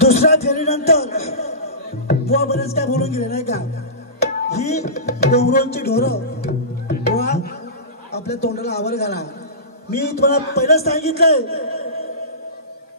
दुसऱ्या फेरीनंतर बुवा बरेच काय बोलून गेले नाही का? ही डोंगरांची ढोरं बुवा आपल्या तोंडाला आवर घाला. मी तुम्हाला पहिलं सांगितलंय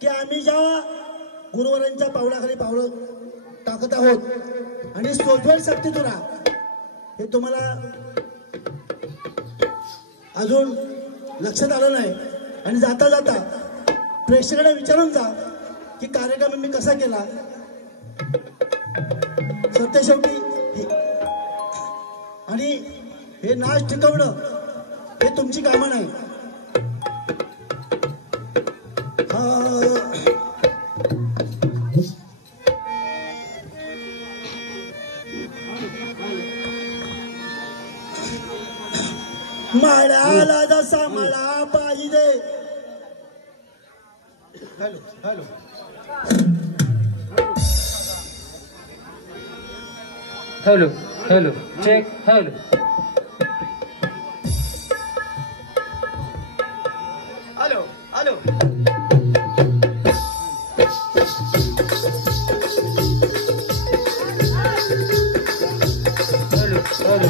की आम्ही ज्या गुरुवरांच्या पावलाखाली पावलं टाकत आहोत आणि सोजवळ शक्ती तुला हे तुम्हाला अजून लक्षात आलं नाही. आणि जाता जाता प्रेक्षकांना विचारून जा की कार्यक्रम मी कसा केला. सत्य शेवटी आणि हे नाच टिकवणं हे तुमची कामं नाही. माळ्याला जसा मला पाहिजे. Hello hello hello hello check hello hello hello hello hello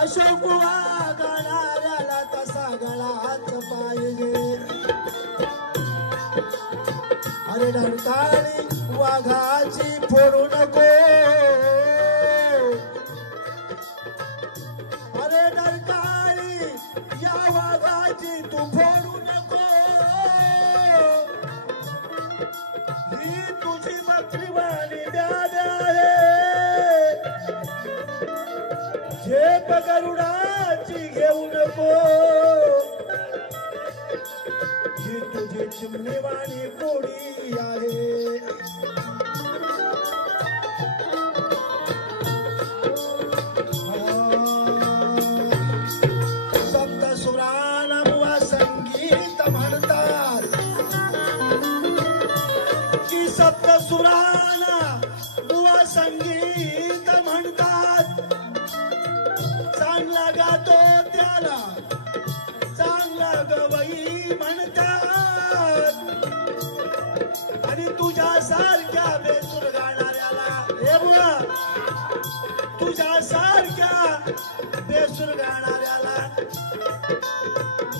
Ashok गाणाऱ्याला कसा गळाच पाहिजे. अरे डरकाळी वाघाची फोडू नको. अरे डरकाळी या वाघाची तू फोडू नको. ही तुझी बकरीवाणी द्याद आहे. झेप गरुडाची घेऊ नको. ही तुझी चिमणीवाणी कोडी आहे. सप्तसुराला बुवा संगीत म्हणतात की सप्तसुराला बुवा संगीत म्हणतात. चांगला गातो त्याला चांगला गवई म्हणतात. आणि तुझ्या सारख्या बेसूर गाणाऱ्याला हे मुला तुझ्या सारख्या बेसूर गाणाऱ्याला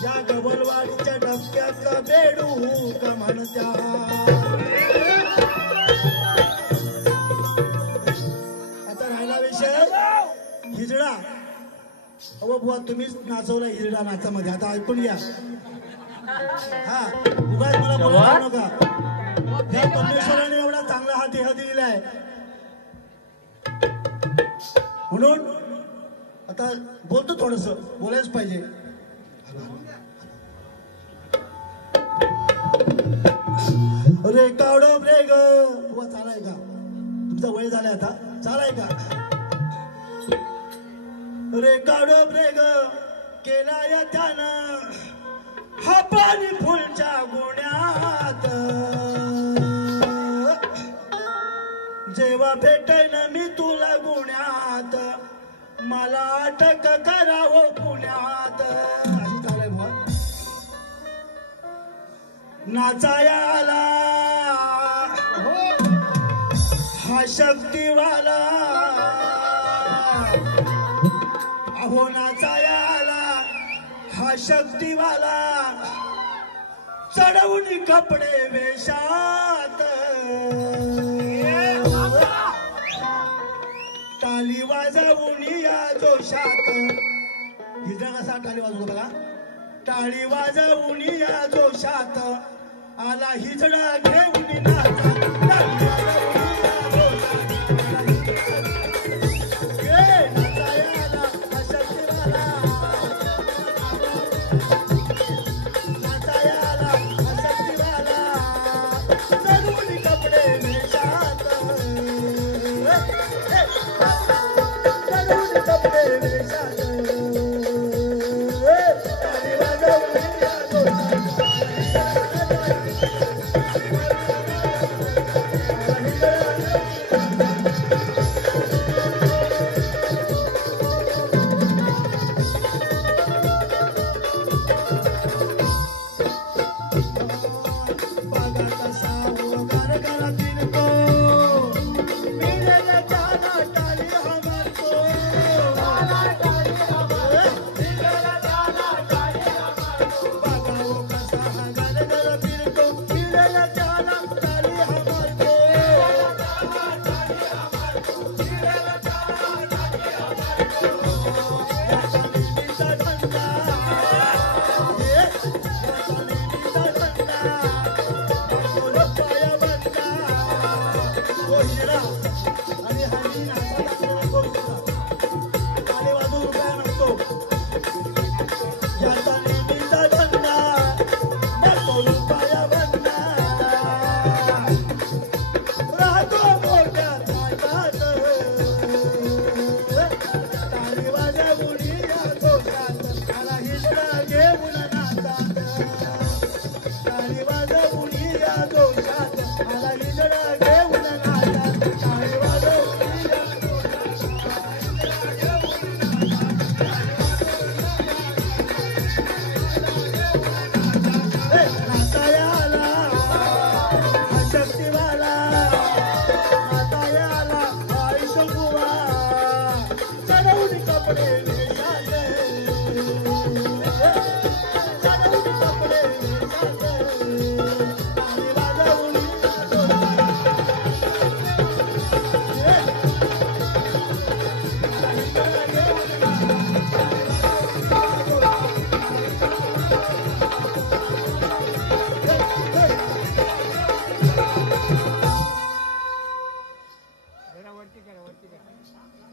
या गबलवाडीच्या डबक्यात का बेडू का म्हणतात. आता राहिला विषय हिजडा. अहो बुवा तुम्हीच नाचवला हिरडा नाचामध्ये. आता ऐकून घ्या. हा उगाच मला बोलायला नका. या परमेश्वराने एवढा चांगला हा देह दिलाय म्हणून आता बोलतो. थोडस बोलायच पाहिजे. अरे कावडो रे ग बुवा चालाय का? तुमचा वय झालाय आता चालाय का? रेकाड ब्रेग केला या त्यानं हा पाणी फुलच्या गुण्यात जेव्हा भेटेन मी तुला गुण्यात मला अटक करावं पुण्यात अशी चालेल बुवा नाचायाला हा शक्तीवाला अहो नाचायाला हा शक्तीवाला चढवून कपडे वेशात टाली वाजवून या जोशात हिजडा कसा टाली वाजवतो बघा टाळी वाजवून या जोशात आला हिजडा घेऊन नाचा टाळी वाजवून या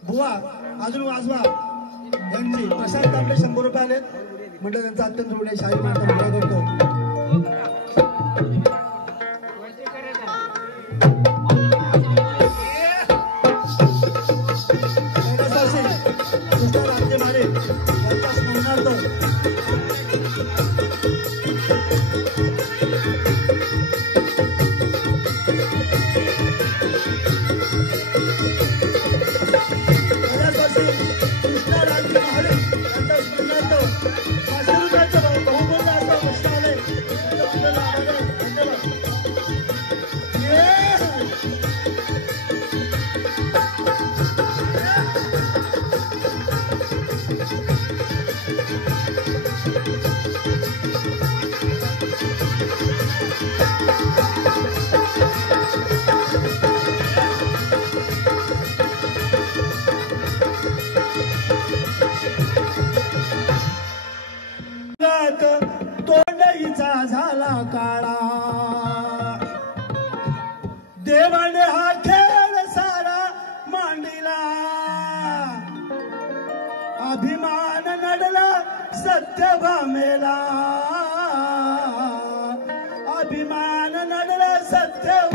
बुवा अजून वाजवा यांची प्रशांत तांबडे 100 रुपये आलेत म्हटलं त्यांचा अत्यंत रुपये शाही माता करतो तोंडईचा झाला काळा देवाने हा खेळ सारा मांडीला अभिमान नडला सत्यभामेला अभिमान नडला सत्य